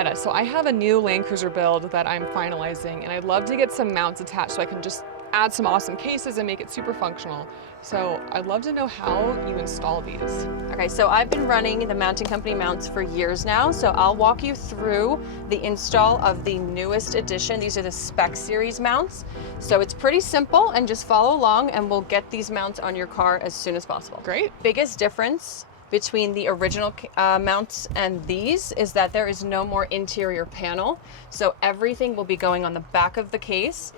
Aneta. So I have a new Land Cruiser build that I'm finalizing, and I'd love to get some mounts attached so I can just add some awesome cases and make it super functional. So I'd love to know how you install these. Okay, so I've been running the mounting company mounts for years now, so I'll walk you through the install of the newest edition. These are the SPEC Series mounts. So it's pretty simple, and just follow along and we'll get these mounts on your car as soon as possible. Great. Biggest difference between the original mounts and these is that there is no more interior panel. So everything will be going on the back of the case.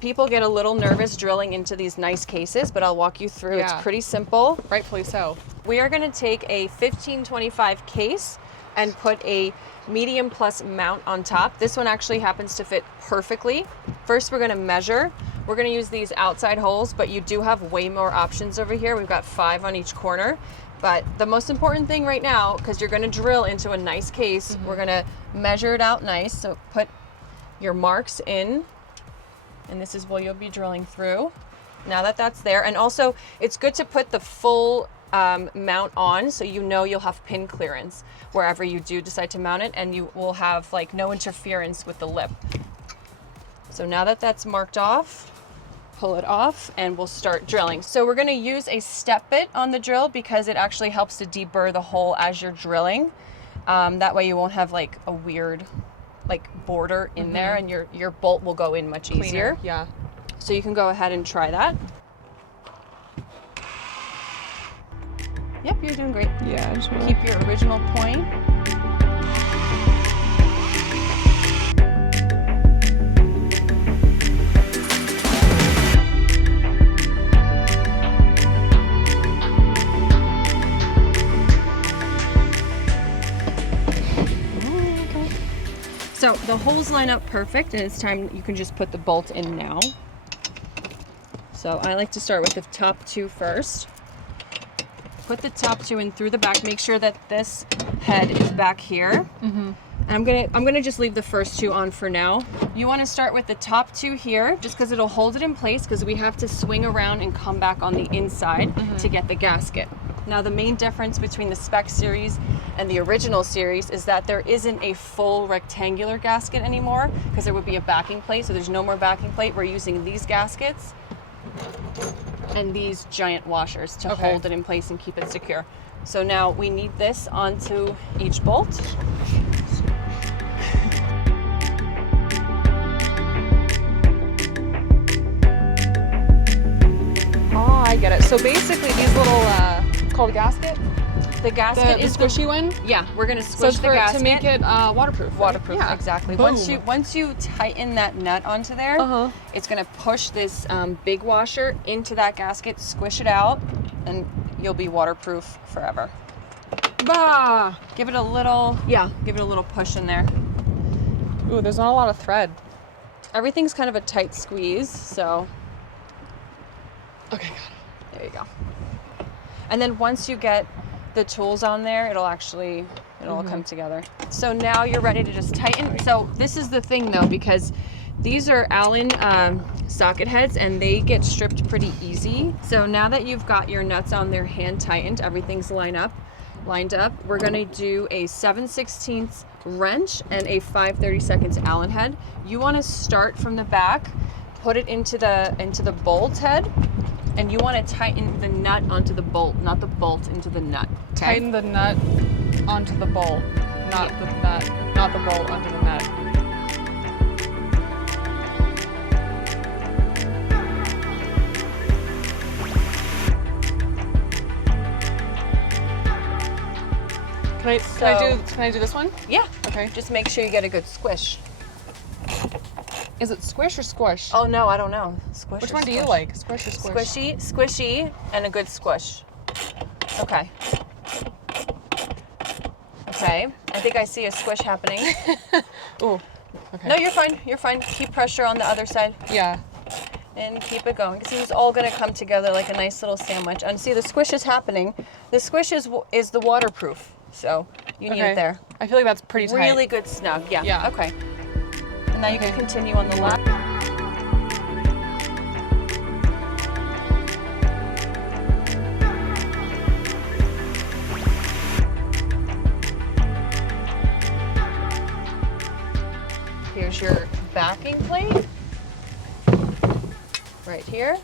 People get a little nervous drilling into these nice cases, but I'll walk you through. Yeah. It's pretty simple. Rightfully so. We are going to take a 1525 case and put a medium plus mount on top. This one actually happens to fit perfectly. First, we're going to measure. We're going to use these outside holes, but you do have way more options over here. We've got 5 on each corner. But the most important thing right now, because you're going to drill into a nice case, we're going to measure it out nice. So put your marks in. And this is what you'll be drilling through. Now that that's there, and also it's good to put the full mount on so you know you'll have pin clearance wherever you do decide to mount it, and you will have like no interference with the lip. So now that that's marked off, pull it off and we'll start drilling. So we're gonna use a step bit on the drill because it actually helps to deburr the hole as you're drilling. That way you won't have like a weird border in there, and your bolt will go in much easier. Cleaner. Yeah. So you can go ahead and try that. Yep, you're doing great. Yeah, I just wanna... Keep your original point. So the holes line up perfect, and it's time you can just put the bolt in now. So I like to start with the top 2 first. Put the top 2 in through the back. Make sure that this head is back here. And I'm gonna just leave the first 2 on for now. You want to start with the top 2 here, just because it'll hold it in place, because we have to swing around and come back on the inside to get the gasket. Now the main difference between the SPEC series and the original series is that there isn't a full rectangular gasket anymore, because there would be a backing plate, so there's no more backing plate. We're using these gaskets and these giant washers to hold it in place and keep it secure. So now we need this onto each bolt. Oh, I get it. So basically these little, called gasket? The gasket is the squishy one? Yeah, we're gonna squish So the gasket. to make it waterproof. Waterproof, Yeah. exactly. Boom. Once you tighten that nut onto there, it's gonna push this big washer into that gasket, squish it out, and you'll be waterproof forever. Bah! Give it a little push in there. Ooh, there's not a lot of thread. Everything's kind of a tight squeeze, so Okay, got it. there you go. And then once you get the tools on there, it'll all come together. So now you're ready to just tighten. So this is the thing though, because these are Allen socket heads and they get stripped pretty easy. So now that you've got your nuts on there hand tightened, everything's lined up, we're gonna do a 7/16 wrench and a 5/32 Allen head. You wanna start from the back, put it into the bolt head, and you want to tighten the nut onto the bolt, not the bolt into the nut. Okay? Tighten the nut onto the bolt, not the bolt onto the nut. Can I do this one? Yeah. Okay. Just make sure you get a good squish. Is it squish or squish? Oh no, I don't know. Squish. Which or one do you squish? like? Squish or squish? Squishy, and a good squish. Okay. Okay. I think I see a squish happening. Ooh. Okay. No, you're fine. You're fine. Keep pressure on the other side. Yeah. And keep it going. See, it's all going to come together like a nice little sandwich. And see, the squish is happening. The squish is the waterproof. So you need it there. I feel like that's pretty tight. Really good snug. Yeah. Yeah. Okay. And now you can continue on the left. Here's your backing plate. Right here.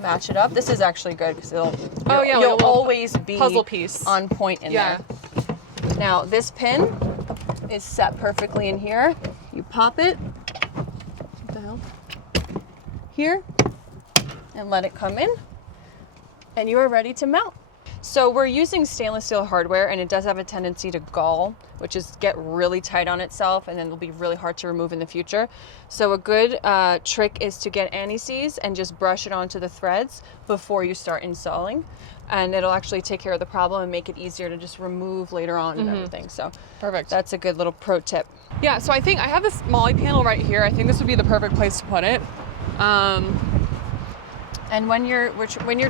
Match it up. This is actually good because Oh, yeah, like a you'll little always be puzzle piece. on point in Yeah. there. Now this pin is set perfectly in here. You pop it, what the hell? Here, and let it come in, and you are ready to mount. So we're using stainless steel hardware, and it does have a tendency to gall, which is get really tight on itself, and then it'll be really hard to remove in the future. So a good trick is to get anti-seize and just brush it onto the threads before you start installing, and it'll actually take care of the problem and make it easier to just remove later on and everything. So Perfect. that's a good little pro tip. Yeah, so I think I have this molly panel right here. I think this would be the perfect place to put it. And when you're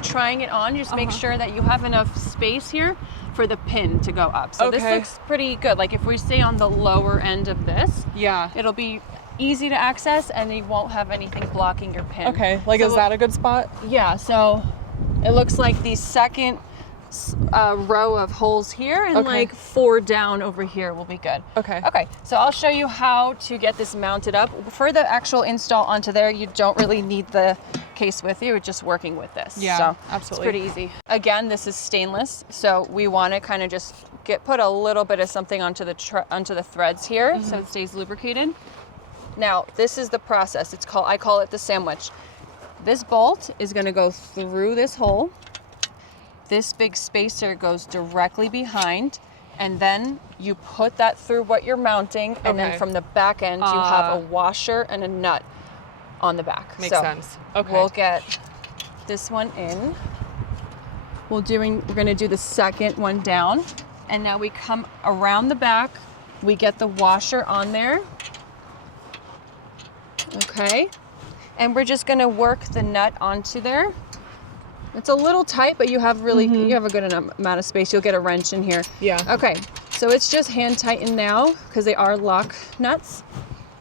trying it on, just make sure that you have enough space here for the pin to go up. So this Okay. looks pretty good. Like if we stay on the lower end of this, Yeah. it'll be easy to access and you won't have anything blocking your pin. Okay, like So is that a good spot? Yeah, so it looks like the second row of holes here and Okay. like 4 down over here will be good. Okay. Okay, so I'll show you how to get this mounted up. For the actual install onto there, you don't really need the case with you, it's just working with this. Yeah, so absolutely. It's pretty easy. Again, this is stainless, so we want to kind of just put a little bit of something onto the threads here so it stays lubricated. Now, this is the process. I call it the sandwich. This bolt is going to go through this hole. This big spacer goes directly behind, and then you put that through what you're mounting, and then Okay. from the back end, you have a washer and a nut on the back. Makes sense. Okay. We'll get this one in. We're gonna do the second one down, and now we come around the back. We get the washer on there. Okay, and we're just gonna work the nut onto there. It's a little tight, but you have you have a good amount of space. You'll get a wrench in here. Yeah. Okay, so it's just hand tightened now because they are lock nuts.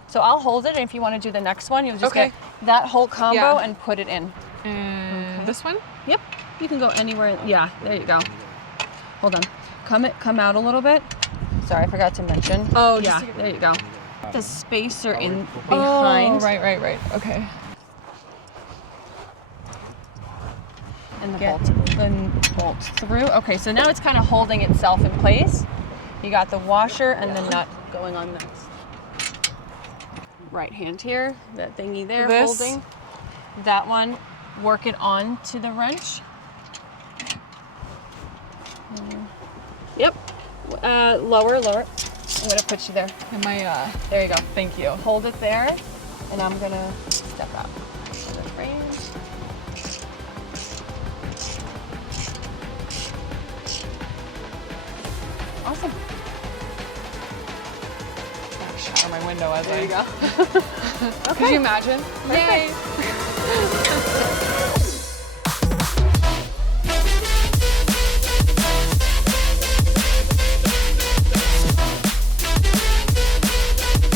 So I'll hold it, and if you want to do the next one, you'll just Okay. get that whole combo Yeah. and put it in. And this one? Yep, you can go anywhere. Yeah, there you go. Hold on, come out a little bit. Sorry, I forgot to mention. Oh, yeah, just- there you go. The spacer in behind. Oh, right. Okay. And the bolt through. Okay, so now it's kind of holding itself in place. You got the washer and the nut going on next. Right hand here, that thingy there This? holding. That one, work it on to the wrench. Yep, lower. I'm gonna put you there. Am I, There you go. thank you. Hold it there, and I'm gonna step out of the frame. Awesome. I'm gonna shatter my window as There you go. Could you imagine? Yay. Perfect.